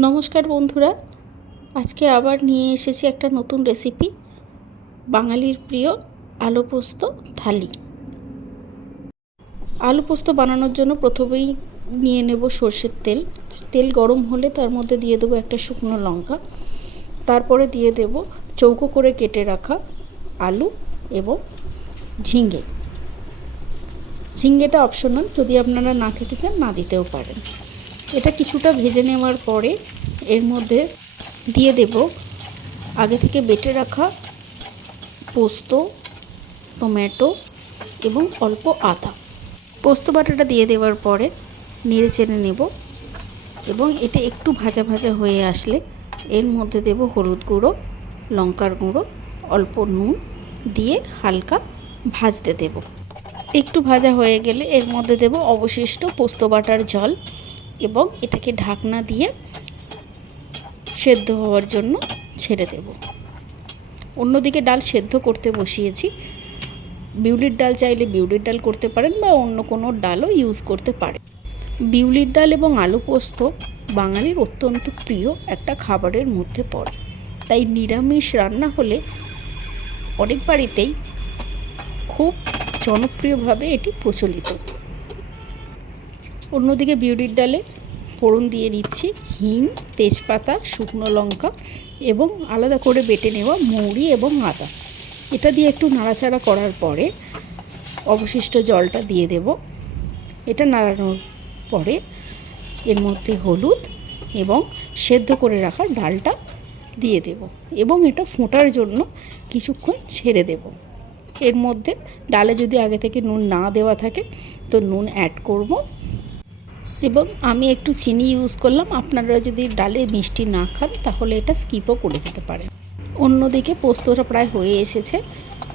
নমস্কার বন্ধুরা, আজকে আবার নিয়ে এসেছি একটা নতুন রেসিপি, বাঙালির প্রিয় আলু পোস্ত থালি। আলু পোস্ত বানানোর জন্য প্রথমেই নিয়ে নেব সর্ষের তেল। তেল গরম হলে তার মধ্যে দিয়ে দেবো একটা শুকনো লঙ্কা, তারপরে দিয়ে দেব চৌকো করে কেটে রাখা আলু এবং ঝিঙ্গেটা অপশনাল, যদি আপনারা না খেতে চান না দিতেও পারেন। এটা কিছুটা ভেজে নেওয়ার পরে এর মধ্যে দিয়ে দেব আগে থেকে বেটে রাখা পোস্ত, টমেটো এবং অল্প আদা। পোস্ত বাটাটা দিয়ে দেওয়ার পরে নেড়ে চেড়ে নেব এবং এটা একটু ভাজা ভাজা হয়ে আসলে এর মধ্যে দেব হলুদ গুঁড়ো, লঙ্কার গুঁড়ো, অল্প নুন দিয়ে হালকা ভাজতে দেব। একটু ভাজা হয়ে গেলে এর মধ্যে দেব অবশিষ্ট পোস্ত বাটার জল এবং এটাকে ঢাকনা দিয়ে সেদ্ধ হওয়ার জন্য ছেড়ে দেব। অন্যদিকে ডাল সেদ্ধ করতে বসিয়েছি। বিউলির ডাল চাইলে বিউলির ডাল করতে পারেন বা অন্য কোনো ডালও ইউজ করতে পারেন। বিউলির ডাল এবং আলু পোস্ত বাঙালির অত্যন্ত প্রিয় একটা খাবারের মধ্যে পড়ে, তাই নিরামিষ রান্না হলে অনেক বাড়িতেই খুব জনপ্রিয়ভাবে এটি প্রচলিত। অন্যদিকে বিউলির ডালে ফোড়ন দিয়ে নিচ্ছি হিং, তেজপাতা, শুকনো লঙ্কা এবং আলাদা করে বেটে নেওয়া মৌরি এবং আদা। এটা দিয়ে একটু নাড়াচাড়া করার পরে অবশিষ্ট জলটা দিয়ে দেব। এটা নাড়ানোর পরে এর মধ্যে হলুদ এবং সেদ্ধ করে রাখা ডালটা দিয়ে দেব এবং এটা ফোটার জন্য কিছুক্ষণ ছেড়ে দেব। এর মধ্যে ডালে যদি আগে থেকে নুন না দেওয়া থাকে তো নুন অ্যাড করব এবং আমি একটু চিনি ইউজ করলাম। আপনারা যদি ডালে মিষ্টি না খান তাহলে এটা স্কিপও করে যেতে পারেন। অন্যদিকে পোস্তটা প্রায় হয়ে এসেছে,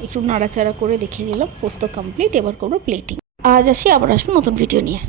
একটু নাড়াচাড়া করে দেখে নিলাম পোস্ত কমপ্লিট। এবার করবো প্লেটিং। আজ আসি, আবার আসবো নতুন ভিডিও নিয়ে।